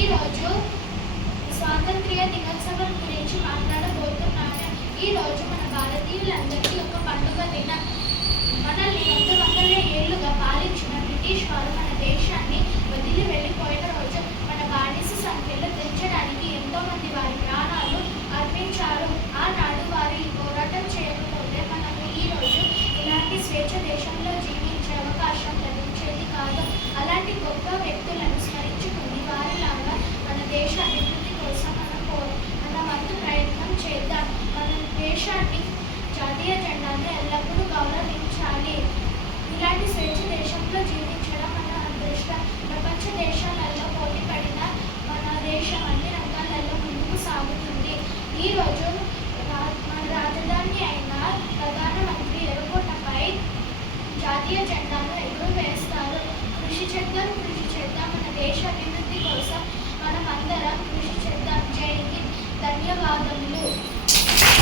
ఈరోజు స్వాతంత్ర్య దినోత్సవం గురించి మాట్లాడబోతున్నాను. ఈరోజు మన భారతీయులందరికీ ఒక పండుగ దినం. మనల్ని వందల ఏళ్లుగా పాలించిన బ్రిటిష్ వారు మన దేశాన్ని వదిలి వెళ్ళిపోయిన రోజు. మన బానిస సంఖ్యలు తెంచడానికి ఎంతో మంది వారి ప్రాణాలు అర్పించారు. ఆనాడు వారు ఈ పోరాటం చేయకపోతే మనకు ఈరోజు ఇలాంటి స్వేచ్ఛ దేశంలో జీవించే అవకాశం లభించేది కాదు. అలాంటి గొప్ప వ్యక్తులను స్మరించుకుని వారిలాగా మన దేశ అభివృద్ధి కోసం మన వంతు ప్రయత్నం చేద్దాం. మన దేశాన్ని జాతీయ జెండాను ఎల్లప్పుడూ గౌరవించాలి. ఇలాంటి స్వేచ్ఛ దేశంలో జీవించడం మన అదృష్టం. ప్రపంచ దేశాలలో పోటీ పడిన మన దేశం అన్ని రంగాలలో ముందుకు సాగుతుంది. ఈరోజు మన రాజధాని అయిన ప్రధానమంత్రి ఎర్రకోటపై జాతీయ జెండాను ఎగురవేస్తారు. కృషి చేద్దాం మన దేశ అభివృద్ధి కోసం.